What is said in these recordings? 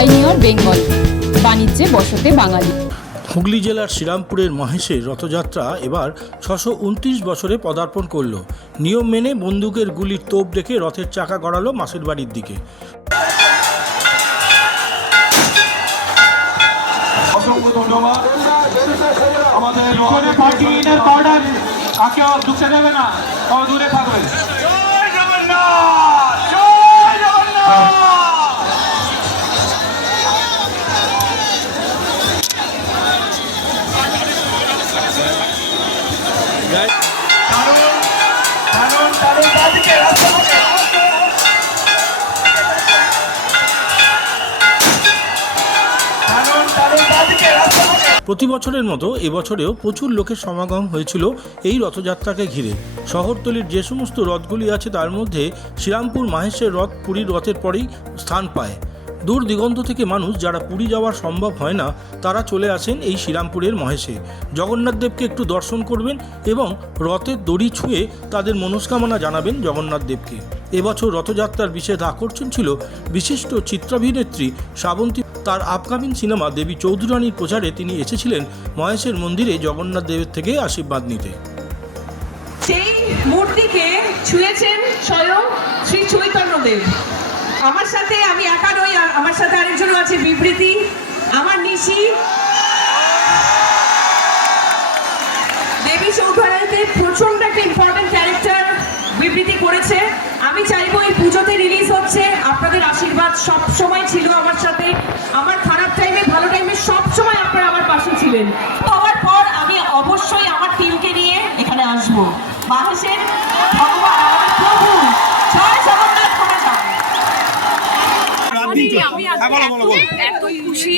Pioneer Bengal বাণিজ্যে বসতে বাঙালি। হুগলি জেলার শ্রীরামপুরের মহেশের রথযাত্রা এবার ছশো উনত্রিশ বছরে পদার্পণ করল। নিয়ম মেনে বন্দুকের গুলির তোপ রেখে রথের চাকা গড়ালো মাসির বাড়ির দিকে। অসংখ্য ধন্যবাদ আমাদের পিছনে পার্টি ইনার কর্নার কাকে ঢুকতে দেবে না দূরে থাকবে। প্রতি বছরের মতো এবছরেও প্রচুর লোকের সমাগম হয়েছিল এই রথযাত্রাকে ঘিরে। শহরতলির যে সমস্ত রথগুলি আছে তার মধ্যে শ্রীরামপুর মাহেশের রথ পুরীর রথের পরেই স্থান পায়। দূর দিগন্ত থেকে মানুষ যারা পুরী যাওয়া সম্ভব হয় না, তারা চলে আসেন এই শ্রীরামপুরের মহেশে। জগন্নাথদেবকে একটু দর্শন করবেন এবং রথের দড়ি ছুঁয়ে তাদের মনস্কামনা জানাবেন জগন্নাথদেবকে এবছর রথযাত্রার বিশেষ আকর্ষণ ছিল বিশিষ্ট চিত্রাভিনেত্রী শ্রাবন্তী। তার আপকামিং সিনেমা দেবী চৌধুরানীর প্রচারে তিনি এসেছিলেন মহেশের মন্দিরে জগন্নাথ দেবের থেকে আশীর্বাদ নিতে। সেই মূর্তিকে ছুঁয়েছেন স্বয়ং শ্রী চৈতন্যদেব আমার সাথে আমি একা নই আমার সাথে আরেকজন আছে বিবৃতি আমার নিশি। দেবী চৌধুরানীতে প্রচণ্ড একটা ইম্পর্টেন্ট ক্যারেক্টার বিবৃতি করেছে। আমি চাইব এই পুজোতে রিলিজ হচ্ছে। আপনাদের আশীর্বাদ সব সময় ছিল আমার সাথে। আমার খারাপ টাইমে ভালো টাইমে সব সময় আপনারা আমার পাশে ছিলেন। হওয়ার পর আমি অবশ্যই আমার টিমকে নিয়ে এখানে আসব। মাহেশের ভগবান আমাদের প্রভু জয় জগন্নাথ করে যান আমি আজকে এত এত খুশি।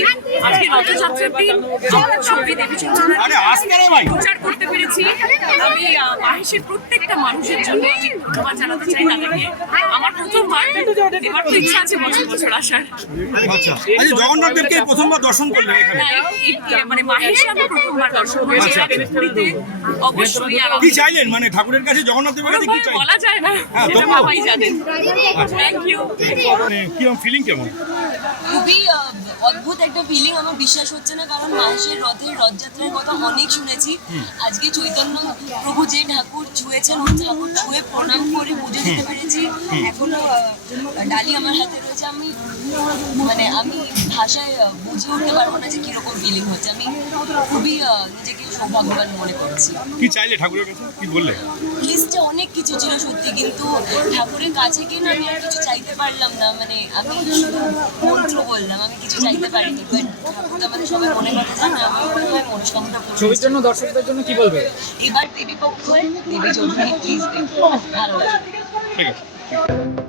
আজকে রথযাত্রার দিন আমার ছবি দেবী চৌধুরানী প্রচার করতে পেরেছি। আমি মাহেশের প্রত্যেকটা মানুষের জন্য আমি ধন্যবাদ জানাতে চাই তাদেরকে। আমার প্রথমবার এবার তো ইচ্ছা আছে বছর বছর আসার। আচ্ছা আচ্ছা জগন্নাথ দেবকে প্রথমবার দর্শন করলেন এই- মানে মাহেশে আমি প্রথমবার দর্শন করেছি। আচ্ছা, পুরীতে অবশ্যই আর কি চাইলেন? মানে ঠাকুরের কাছে জগন্নাথ দেবের কাছে কি চাইলেন? বলা যায় না। হ্যাঁ। বাবাই জানেন থ্যাংক ইউ মানে কীরকম ফিলিং কেমন? খুবই অদ্ভুত একটা ফিলিং আমার বিশ্বাস হচ্ছে না কারণ মানুষের রথের রথযাত্রার কথা অনেক শুনেছি। আজকে চৈতন্য প্রভু যে ঠাকুর ছুঁয়েছেন ওই ঠাকুর ছুঁয়ে প্রণাম করে পুজো দিতে পেরেছি। এখনও ডালি আমার হাতে রয়েছে। আমি মানে আমি ভাষায় বুঝে উঠতে পারব না যে কীরকম ফিলিং হচ্ছে। আমি খুবই নিজেকে সৌভাগ্যবান মনে করছি। কি চাইলে ঠাকুরের কাছে? কি বললে? লিস্টে অনেক কিছু ছিল সত্যি কিন্তু ঠাকুরের কাছে গিয়ে না আমি আর কিছু চাইতে পারলাম না। মানে আমি শুধু মন্ত্র বললাম আমি কিছু চাইতে পারিনি। বাট ঠাকুর আমাদের সবাই মনে কথা জানে আমার মনে হয় মনস্কামনা ছবির জন্য দর্শকদের জন্য কি বলবে? এবার দেবী পক্ষ দেবী চৌধুরী প্লিজ ভালো লাগে ঠিক আছে।